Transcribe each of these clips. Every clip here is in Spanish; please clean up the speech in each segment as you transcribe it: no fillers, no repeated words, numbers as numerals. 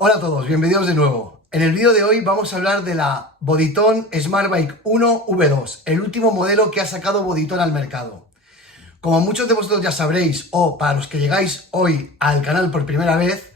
Hola a todos, bienvenidos de nuevo. En el vídeo de hoy vamos a hablar de la Bodytone Smart Bike 1 V2, el último modelo que ha sacado Bodytone al mercado. Como muchos de vosotros ya sabréis, o para los que llegáis hoy al canal por primera vez,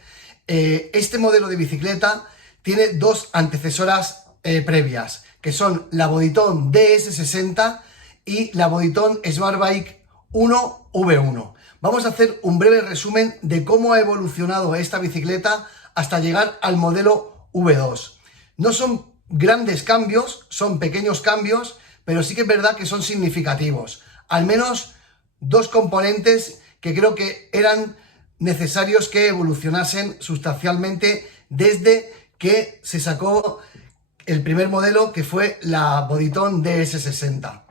este modelo de bicicleta tiene dos antecesoras previas, que son la Bodytone DS60 y la Bodytone Smart Bike 1 V1. Vamos a hacer un breve resumen de cómo ha evolucionado esta bicicleta hasta llegar al modelo V2. No son grandes cambios, son pequeños cambios, pero sí que es verdad que son significativos. Al menos dos componentes que creo que eran necesarios que evolucionasen sustancialmente desde que se sacó el primer modelo, que fue la Bodytone DS60.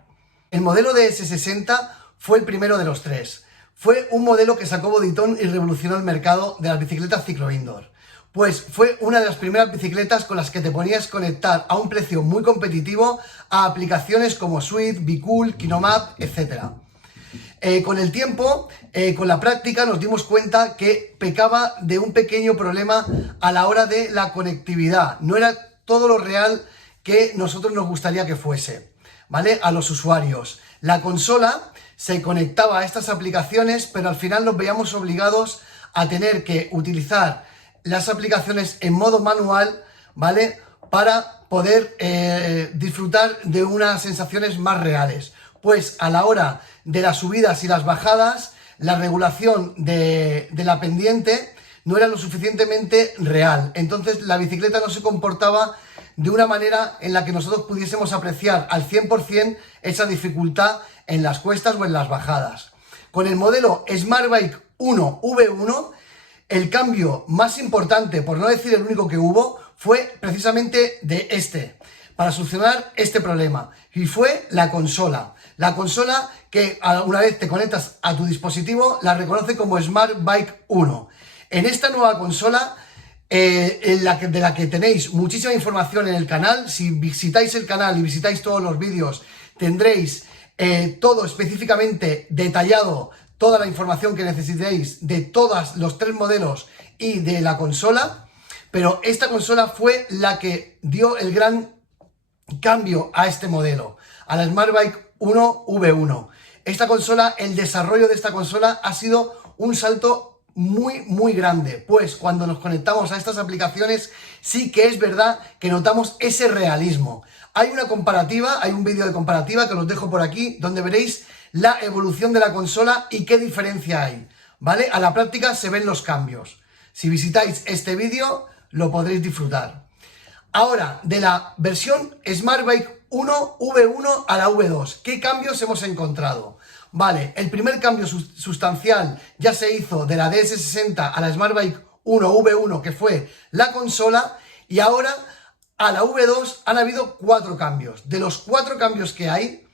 El modelo DS60 fue el primero de los tres. Fue un modelo que sacó Bodytone y revolucionó el mercado de las bicicletas ciclo-indoor. Pues fue una de las primeras bicicletas con las que te ponías conectar a un precio muy competitivo a aplicaciones como Swift, Bicool, Kinomap, etc. Con el tiempo, con la práctica, nos dimos cuenta que pecaba de un pequeño problema a la hora de la conectividad. No era todo lo real que nosotros nos gustaría que fuese, ¿vale? A los usuarios. La consola se conectaba a estas aplicaciones, pero al final nos veíamos obligados a tener que utilizar las aplicaciones en modo manual, ¿vale? Para poder disfrutar de unas sensaciones más reales. Pues a la hora de las subidas y las bajadas, la regulación de la pendiente no era lo suficientemente real. Entonces la bicicleta no se comportaba de una manera en la que nosotros pudiésemos apreciar al 100% esa dificultad en las cuestas o en las bajadas. Con el modelo Smart Bike 1 V1, el cambio más importante, por no decir el único que hubo, fue precisamente de para solucionar este problema, y fue la consola. La consola que una vez te conectas a tu dispositivo la reconoce como Smart Bike 1. En esta nueva consola, de la que tenéis muchísima información en el canal, si visitáis el canal y visitáis todos los vídeos, tendréis todo específicamente detallado, toda la información que necesitéis de todos los tres modelos y de la consola, pero esta consola fue la que dio el gran cambio a este modelo, a la Smart Bike 1 V1. Esta consola, el desarrollo de esta consola ha sido un salto muy grande, pues cuando nos conectamos a estas aplicaciones sí que es verdad que notamos ese realismo. Hay una comparativa, hay un vídeo de comparativa que os dejo por aquí, donde veréis la evolución de la consola y qué diferencia hay, ¿vale? A la práctica se ven los cambios. Si visitáis este vídeo lo podréis disfrutar. Ahora, de la versión Smart Bike 1 V1 a la V2, ¿qué cambios hemos encontrado? Vale, el primer cambio sustancial ya se hizo de la DS60 a la Smart Bike 1 V1, que fue la consola, y ahora a la V2 han habido 4 cambios. De los 4 cambios que hay,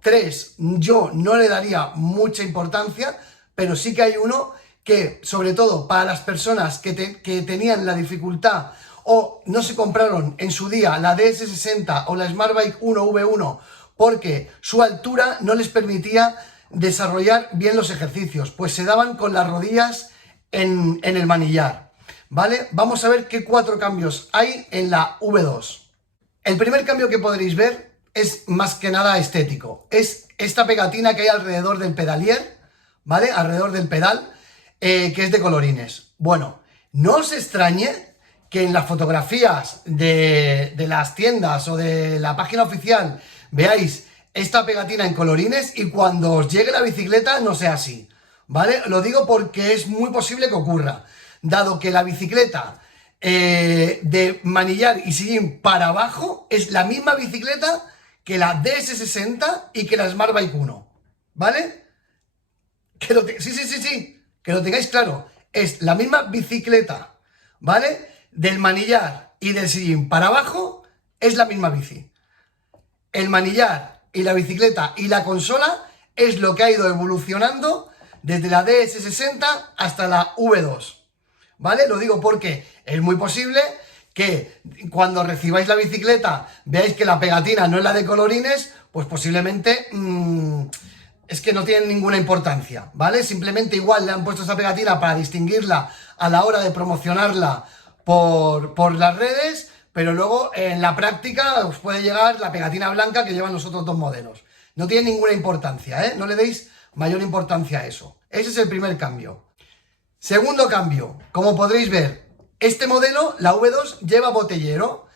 3 yo no le daría mucha importancia, pero sí que hay uno que, sobre todo para las personas que tenían la dificultad o no se compraron en su día la DS60 o la Smart Bike 1 V1 porque su altura no les permitía desarrollar bien los ejercicios, pues se daban con las rodillas en el manillar, ¿vale? Vamos a ver qué 4 cambios hay en la V2. El primer cambio que podréis ver es más que nada estético. Es esta pegatina que hay alrededor del pedalier, ¿vale? Alrededor del pedal, que es de colorines. Bueno, no os extrañe que en las fotografías de las tiendas o de la página oficial veáis esta pegatina en colorines y cuando os llegue la bicicleta no sea así, ¿vale? Lo digo porque es muy posible que ocurra, dado que la bicicleta de manillar y sillín para abajo es la misma bicicleta que la DS60 y que la Smart Bike 1, ¿vale? Sí, que lo tengáis claro, es la misma bicicleta, ¿vale? Del manillar y del sillín para abajo es la misma bici. El manillar y la bicicleta y la consola es lo que ha ido evolucionando desde la DS60 hasta la V2, ¿vale? Lo digo porque es muy posible que cuando recibáis la bicicleta veáis que la pegatina no es la de colorines, pues posiblemente es que no tiene ninguna importancia, ¿vale? Simplemente igual le han puesto esa pegatina para distinguirla a la hora de promocionarla por las redes, pero luego en la práctica os puede llegar la pegatina blanca que llevan los otros dos modelos. No tiene ninguna importancia, ¿eh? No le deis mayor importancia a eso. Ese es el primer cambio. Segundo cambio, como podréis ver, este modelo, la V2, lleva botellero.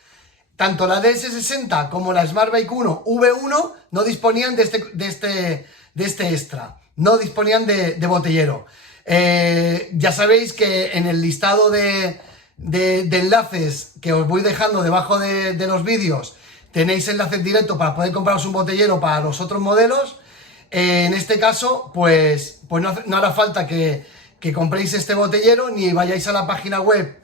Tanto la DS60 como la SmartBike 1 V1 no disponían de este extra, no disponían de botellero. Ya sabéis que en el listado de enlaces que os voy dejando debajo de los vídeos tenéis enlaces directos para poder compraros un botellero para los otros modelos. En este caso, pues no hará falta que compréis este botellero ni vayáis a la página web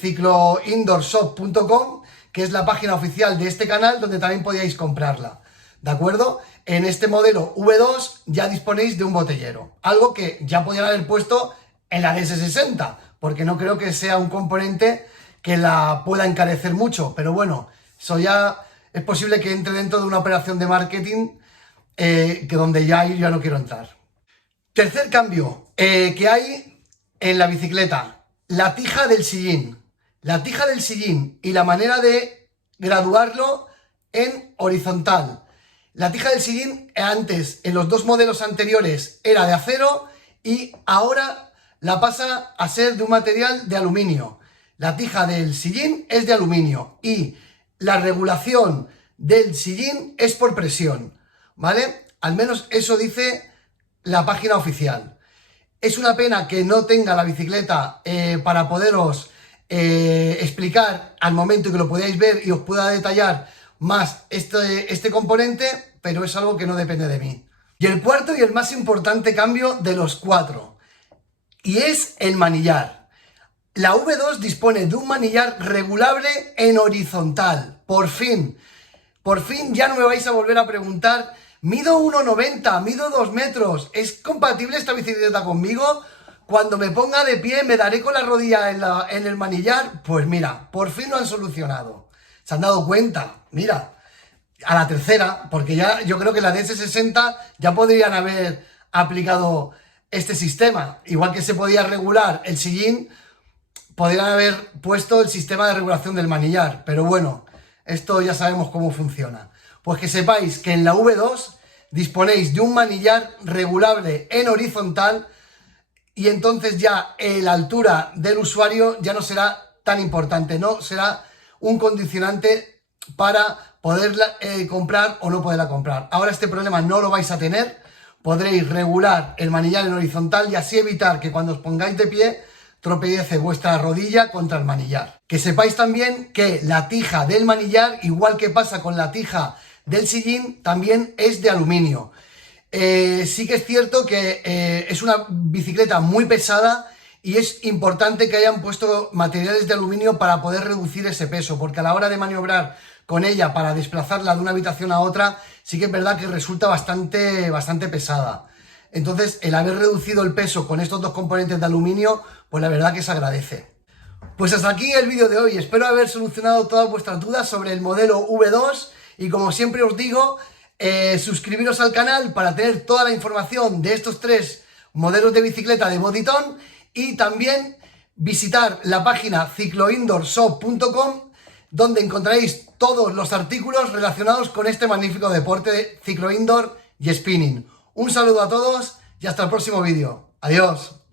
cicloindoorshop.com, que es la página oficial de este canal donde también podíais comprarla, ¿de acuerdo? En este modelo V2 ya disponéis de un botellero, algo que ya podían haber puesto en la DS60, porque no creo que sea un componente que la pueda encarecer mucho, pero bueno, eso ya es posible que entre dentro de una operación de marketing que donde ya no quiero entrar. Tercer cambio que hay en la bicicleta, la tija del sillín. La tija del sillín y la manera de graduarlo en horizontal. La tija del sillín antes, en los dos modelos anteriores, era de acero y ahora la pasa a ser de un material de aluminio. La tija del sillín es de aluminio y la regulación del sillín es por presión, ¿vale? Al menos eso dice la página oficial. Es una pena que no tenga la bicicleta para poderos explicar al momento y que lo podáis ver y os pueda detallar más este componente, pero es algo que no depende de mí. Y el cuarto y el más importante cambio de los cuatro, y es el manillar. La V2 dispone de un manillar regulable en horizontal. Por fin ya no me vais a volver a preguntar, mido 1,90, mido 2 metros, ¿es compatible esta bicicleta conmigo? Cuando me ponga de pie, ¿me daré con la rodilla en el manillar? Pues mira, por fin lo han solucionado. Se han dado cuenta, mira, a la tercera, porque ya yo creo que la DS60 ya podrían haber aplicado este sistema. Igual que se podía regular el sillín, podrían haber puesto el sistema de regulación del manillar. Pero bueno, esto ya sabemos cómo funciona. Pues que sepáis que en la V2 disponéis de un manillar regulable en horizontal, y entonces ya la altura del usuario ya no será tan importante, no será un condicionante para poderla comprar o no poderla comprar. Ahora este problema no lo vais a tener, podréis regular el manillar en horizontal y así evitar que cuando os pongáis de pie tropiece vuestra rodilla contra el manillar. Que sepáis también que la tija del manillar, igual que pasa con la tija del sillín, también es de aluminio. Sí que es cierto que es una bicicleta muy pesada y es importante que hayan puesto materiales de aluminio para poder reducir ese peso, porque a la hora de maniobrar con ella para desplazarla de una habitación a otra, sí que es verdad que resulta bastante pesada. Entonces, el haber reducido el peso con estos dos componentes de aluminio, pues la verdad que se agradece. Pues hasta aquí el vídeo de hoy. Espero haber solucionado todas vuestras dudas sobre el modelo V2 y como siempre os digo, suscribiros al canal para tener toda la información de estos tres modelos de bicicleta de Bodyton y también visitar la página cicloindoorshop.com, donde encontraréis todos los artículos relacionados con este magnífico deporte de ciclo indoor y spinning. Un saludo a todos y hasta el próximo vídeo. Adiós.